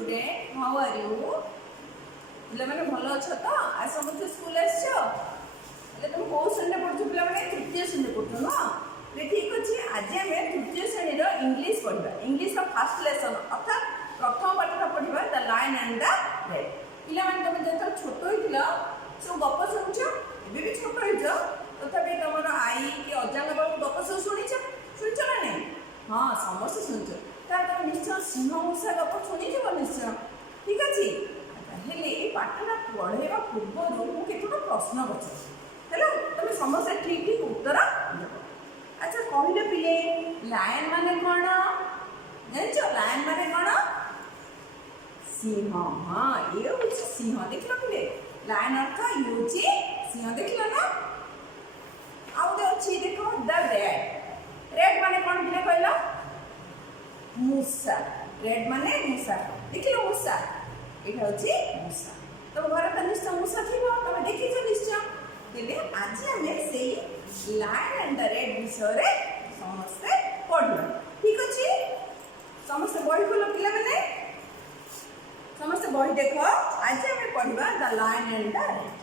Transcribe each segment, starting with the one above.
student, how are you? ପିଲାମାନେ ଭଲ ଅଛ ତ? ଆଜି ସମସ୍ତେ ସ୍କୁଲ ଆସିଛ? ହେଲେ ତମେ କୋଉ ଶ୍ରେଣୀରେ ପଢୁଛ ପିଲାମାନେ? ତୃତୀୟ ଶ୍ରେଣୀରେ ପଢୁଛ ନା? ଠିକ ଅଛି, ଆଜି ଆମେ ତୃତୀୟ ଶ୍ରେଣୀର ଇଂଲିଶ ପଢିବା। ଇଂଲିଶର ଫାର୍ଷ୍ଟ ଲେସନ ଅର୍ଥାତ୍ ପ୍ରଥମ ପାଠଟା ପଢିବା the lion and the red. ପିଲାମାନେ ତମେ ଯେତେବେଳେ ଛୋଟ ହେଇଥିଲ ସବୁ ଗପ ଶୁଣିଛ? ଏବେ ବି ଛୋଟ ହେଇଛ, ତଥାପି ତମର ଆଈ କି ଅଜାଙ୍କ ପାଖରୁ ଗପ ସବୁ ଶୁଣିଛ ନା ନାହିଁ? ହଁ, ସମସ୍ତେ ଶୁଣିଛ। ତାହେଲେ ତମେ ନିଶ୍ଚୟ ସିଂହ ମୂଷା ଗପ ଶୁଣିଥିବ ନିଶ୍ଚୟ। ଠିକ ଅଛି, ହେଲେ ଏଇ ପାଠଟା ପଢ଼େଇବା ପୂର୍ବରୁ ମୁଁ କେତେଟା ପ୍ରଶ୍ନ ପଚାରିବି ହେଲା, ତମେ ସମସ୍ତେ ଠିକ ଠିକ ଉତ୍ତର ଦେବ। ଆଚ୍ଛା କହିଲେ ପିଲେ, ଲାୟନ ମାନେ କ'ଣ ଜାଣିଛ? ଲାୟନ ମାନେ କ'ଣ? ସିଂହ। ହଁ, ଇଏ ହଉଛି ସିଂହ। ଦେଖିଲ ପିଲେ, ଲାୟନ ଅର୍ଥ ଇଏ ହଉଛି ସିଂହ। ଦେଖିଲ ନା? ଆଉ ଗୋଟେ ଅଛି ଦେଖ, ଦ ରେଡ୍। ରେଡ୍ ମାନେ କ'ଣ ପିଲେ କହିଲ? ମୂଷା। ରେଡ୍ ମାନେ ମୂଷା। ଦେଖିଲ ମୂଷା, ଏଇଟା ହଉଛି ମୂଷା। ତମ ଘରେ ତ ନିଶ୍ଚୟ ମୂଷା ଥିବ, ତମେ ଦେଖିଛ ନିଶ୍ଚୟ। ତେବେ ଆଜି ଆମେ ସେଇ ଲାୟନ ଆଣ୍ଡ ଦ ରେଡ୍ ବିଷୟରେ ସମସ୍ତେ ପଢିବା। ଠିକ ଅଛି, ସମସ୍ତେ ବହି ଖୋଲ ପିଲାମାନେ, ସମସ୍ତେ ବହି ଦେଖ। ଆଜି ଆମେ ପଢିବା the lion and the rat.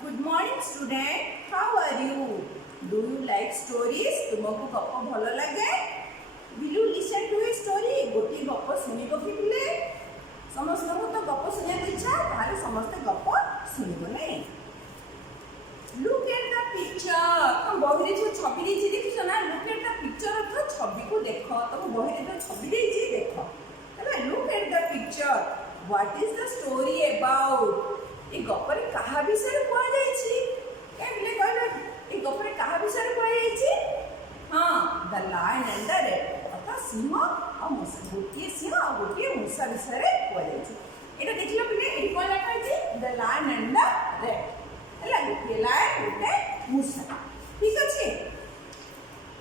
Good morning student, how are you? Do you like stories? ତୁମକୁ ଗପ ଭଲ ଲାଗେ? Will you listen to a story? ଗୋଟିଏ ଗପ ଶୁଣିବ କି ପିଲେ? ସମସ୍ତଙ୍କୁ ତ ଗପ ଶୁଣିବାକୁ ଇଚ୍ଛା, ତାହେଲେ ସମସ୍ତେ ଗପ ଶୁଣିବ ନାଇଁ? Look at the picture. ତମ ବହିରେ ଯୋଉ ଛବି ଦେଇଛି ଦେଖିଛ ନା? Look at the picture ଅର୍ଥ ଛବିକୁ ଦେଖ। ତମ ବହିରେ ଯୋଉ ଛବି ଦେଇଛି ଦେଖ ହେଲା। Look at the picture. What is the story about? ଏ ଗପରେ କାହା ବିଷୟରେ କୁହାଯାଇଛି? କେମିତି କହିବେ ଏ ଗପରେ କାହା ବିଷୟରେ କୁହାଯାଇଛି? ହଁ, ଦ ଲାୟନ ଆଣ୍ଡ ଦ ରେଡ୍। ସିଂହ ଆଉ ମୂଷା, ଗୋଟିଏ ସିଂହ ଆଉ ଗୋଟିଏ ମୂଷା ବିଷୟରେ କୁହାଯାଇଛି। ଏଇଟା ଦେଖିଲ ପିଲେ, ଏଠି କ'ଣ ଲେଖା ହେଇଛି? ଦ ଲାୟନ ଆଣ୍ଡ ଦ ରେଡ୍ ହେଲା। ଗୋଟିଏ ଲାୟନ, ଗୋଟେ ମୂଷା। ଠିକ ଅଛି,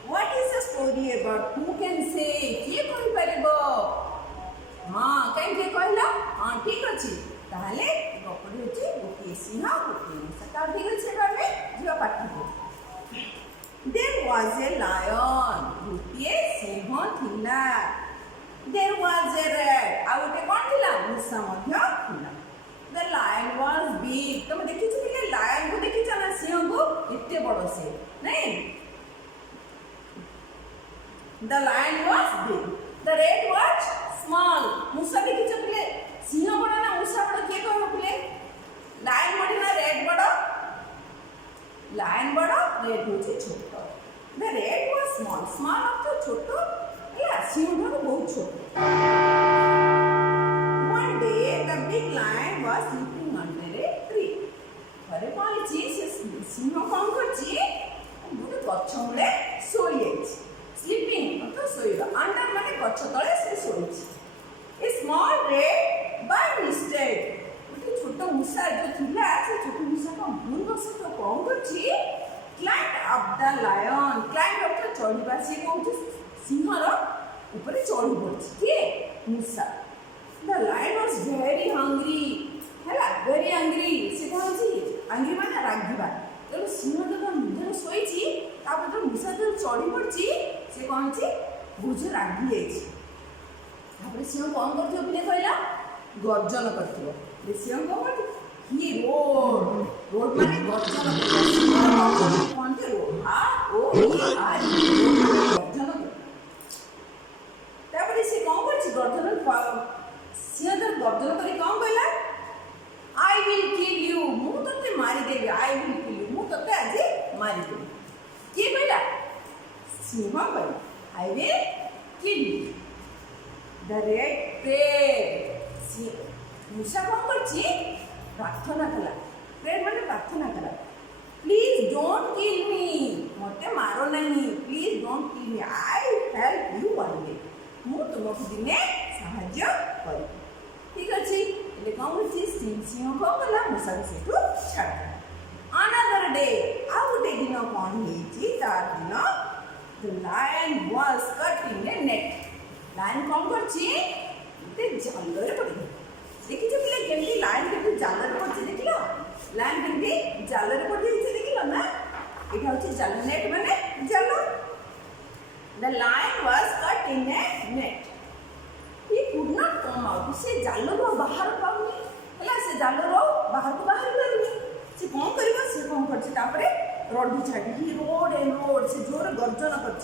what is the story about? Who can ସେ? କିଏ କହିପାରିବ? ହଁ, କାହିଁକି କହିଲ? ହଁ, ଠିକ ଅଛି। ତାହେଲେ ଗପଟି ହେଉଛି ଗୋଟିଏ ସିଂହ ଗୋଟିଏ ମୂଷା। ତାହେଲେ ଠିକ ଅଛି, ଆମେ ଯିବା ପାଠକୁ। There was a lion. ଗୋଟିଏ ସିଂହ ଥିଲା। There was a rat. ଆଉ ଗୋଟେ କ'ଣ ଥିଲା? ମୂଷା ମଧ୍ୟ ଥିଲା। The lion was big. ତମେ ଦେଖିଛ ପିଲେ ଲାୟନକୁ ଦେଖିଛ ନା? ସିଂହକୁ ଏତେ ବଡ଼ ସେ ନାଇଁ? The lion was big. The rat was small. ମୂଷା ଦେଖିଛ ପିଲେ? ସିଂହ ବଡ଼ ନା ମୂଷା ବଡ଼? କିଏ କହିବ ପିଲେ? ଲାୟନ ବଡ଼ ନା ରେଡ୍ ବଡ଼? ଲାୟନ ବଡ଼, ରେଡ୍ ହେଉଛି ଛୋଟ। The rat was small. Small ଅର୍ଥ ଛୋଟ ହେଲା, ସିଂହଠାରୁ ବହୁତ ଛୋଟ। One day the big lion was sleeping under a tree. ଥରେ କ'ଣ ହେଇଛି? ସେ ସିଂହ କ'ଣ କରିଛି? ଗୋଟେ ଗଛ ମୂଳେ ଶୋଇଯାଇଛି। ସ୍ଲିପିଂ ଅର୍ଥ ଶୋଇବା, ଅଣ୍ଡର ମାନେ ଗଛ ତଳେ ସେ ଶୋଇଛି। A small rat by mistake. ଗୋଟେ ଛୋଟ ମୂଷା ଯୋଉ ଥିଲା, ସେ ଛୋଟ ମୂଷା କ'ଣ ଭୁଲବଶତଃ କ'ଣ କରିଛି? Climbed up the lion. Climb ଅର୍ଥ ଚଢ଼ିବା। ସେ କହୁଛି ସିଂହର ଉପରେ ଚଢ଼ି ପଡ଼ିଛି। କିଏ? ମୂଷା। The lion was very hungry ହେଲା, very angry। ସେ କ'ଣ ହେଉଛି? angry ମାନେ ରାଗିବା। ତେଣୁ ସିଂହ ଯେତେବେଳେ ନିଜର ଶୋଇଛି, ତାପରେ ଯେତେବେଳେ ମୂଷା ଯେତେବେଳେ ଚଢ଼ି ପଡ଼ିଛି, ସେ କ'ଣ ହେଇଛି? ବହୁତ ରାଗି ଯାଇଛି। ତାପରେ ସିଂହ କ'ଣ କରିଥିବ ପିଲେ କହିଲ? ଗର୍ଜନ କରିଥିବ। ସିଂହ କ'ଣ କରିଥିବ? He roared. Roared ମାନେ ଗର୍ଜନ କରିବା। କହନ୍ତି ROAR, ଗର୍ଜନ। ତାପରେ ସେ କ'ଣ କରିଛି? ଗର୍ଜନ। ସିଂହ ତାର ଗର୍ଜନ କରି କ'ଣ କହିଲା? I will kill you. ମୁଁ ତତେ ମାରିଦେବି। I will kill you. ମୁଁ ତତେ ଆଜି ମାରିଦେବି। କିଏ କହିଲା? ସିଂହ କହିଲା I will kill you. The rat prayed. ମୂଷା କ'ଣ କରିଛି? ପ୍ରାର୍ଥନା କଲା। ପ୍ରେୟର ମାନେ ପ୍ରାର୍ଥନା କଲା। ପ୍ଲିଜ ଡୋଣ୍ଟ କିଲ୍ ମି। ମୋତେ ମାର ନାହିଁ। Please don't kill me. I help you one day. ମୁଁ ତୁମକୁ ଦିନେ ସାହାଯ୍ୟ କରିବି। ଠିକ ଅଛି, ହେଲେ କ'ଣ କରୁଛି? ସିଂହ କ'ଣ କଲା? ମୂଷାକୁ ସେଇଠୁ ଛାଡ଼ିଦେଲା। Another day, ଆଉ ଗୋଟେ ଦିନ କ'ଣ ହେଇଛି? ତାର ଦିନ the lion was caught in a net. Lion କ'ଣ କରିଛି? ଗୋଟେ ଜାଲରେ ପଡ଼ିଗଲା। ଦେଖିଛ ପିଲା କେମିତି ଲାୟନ କେମିତି ଜାଲରେ ପଡ଼ିଛି? ଦେଖିଲ ଲାୟନ କେମିତି ଜାଲରେ ପଡ଼ିଯାଇଛି? ଦେଖିଲ ନା? ଏଇଟା ହେଉଛି ଜାଲ। ନେଟ୍ ମାନେ ଜାଲ। The lion was caught in a net. He could not से जालरू बाहर पाऊनी है से जालरू बाहर को बाहर पारूनी से कौन कर से कौन कर रडी छाड़ी ही रोड एंड रोड से जोर गर्जन कर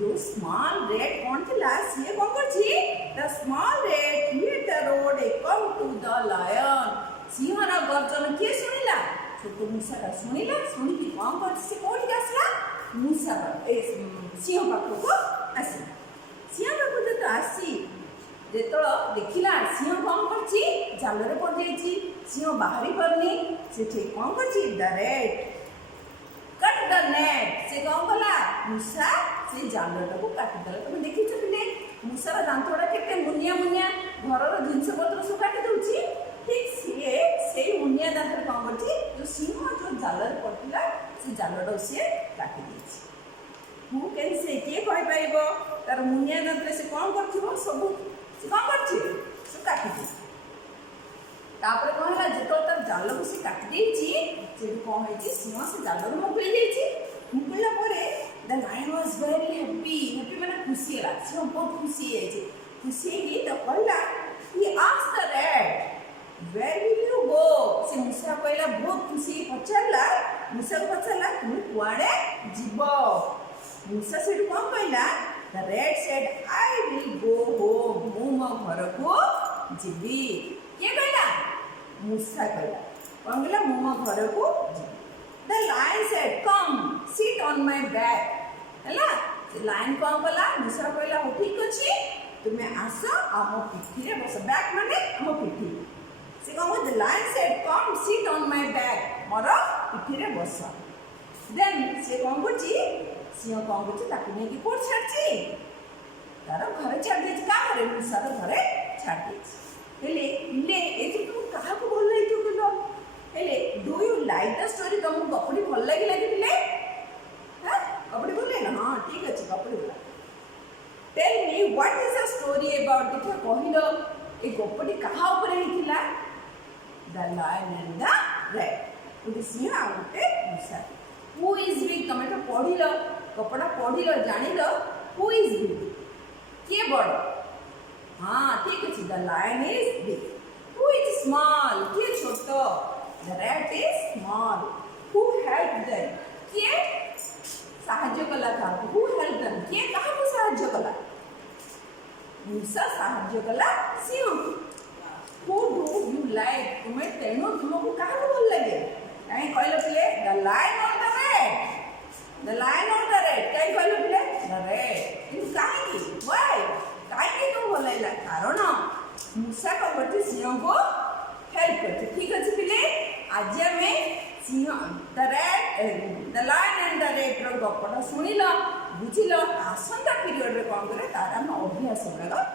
जो स्मॉल रेड कौन थिला से कौन करछि the small rat hit the road a come to the lion सिंहर गर्जन के सुनिला छोट मूषाटा सुनिला सुनिकी कौन कर से कोठी आसला मूषा ए सिंह पाखको आसी सिंह पाखको तो आसी जेतो देखिला सिंह कौन करछि जालरे पड़ जाइछि सिंह बाहरी परनी से ठीक कौन करछि the red cut the net से कौन कला मूषा से जालटा को काटी देला तुम देखि छथिले मूषार दांतडा केते मुनिया मुनिया घरर जिंस पत्र सब काटी दउछि ठीक से मुनिया दांत कौन करछि जो सिंह जो जालर पड़तिला से जालटा से काटी देछि हु कैन से के कहि पाइबो तार मुनिया दांत से कौन करथिबो सब से कौन करछि से काटी देछि तापर कौन है जेतो तार जाल को से काटी देछि से कौन है जे सिंह से जाल रो मुकली देछि मुकला परे the lion was very happy माने खुशी है सिंह बहुत खुशी है जे खुशी है तो कहला he asked the red ware will you go से मूषा कहला बहुत खुशी पछरला मूषा को पछरला तुम कुआडे जीवो मूषा से कौन कहला the red said I will go home मु मो घर को जीवी के कहला मूषा कहला कौन कहला मु मो घर को जीवी the lion said come sit on my back हैला से लायन कौन कहला मूषा कहला हो ठीक अछि तुमे आसो आमो पिठी रे बस बैक माने आमो पिठी से कौन the lion said come sit on my back मोर पिठी रे बस देन से कौन करछि सिंह कौन करछि ताकू नेकी कोड छाडछि तार घरे छाड़ देछि का करे मूषा रो घरे छाड़ देछि हेले एति तू काहा को बोल रही तू बोलो हेले do you like the story तुमको गपड़ी भल लागी लागिले हां गपड़ी बोले ना हां ठीक अछि गपड़ी बोला tell me what is the story about देखो कहिलो ए गपड़ी काहा ऊपर हिथिला the lion and the rat उदी सिंह आउटे मूषा हु इज बिग तमे तो पढिलो कपड़ा पढिलो जानिलो हु इज बिग के बड़ हाँ ठीक अछि the lion is big who is small के छोटो the rat is small who help them के साहाय्य कला था हु हेल्प देम के काहा को साहाय्य कला मूषा साहाय्य कला Singh who do you like तुमे तेनो तुमको काहा को भल लागे काई कहलो पिले द लायन और द रेड द लायन और द रेड काई कहलो पिले द रेड इन काहे की व्हाई काहे की तुम भल लागला कारण मूषा को करते सिंह को हेल्प करते ठीक अछि पिले आज हमें सिंह the rat the lion and the rat रो गपटा सुनिलो बुझिलो आसंता पीरियड रे कोन करे तार हम अभ्यास करबा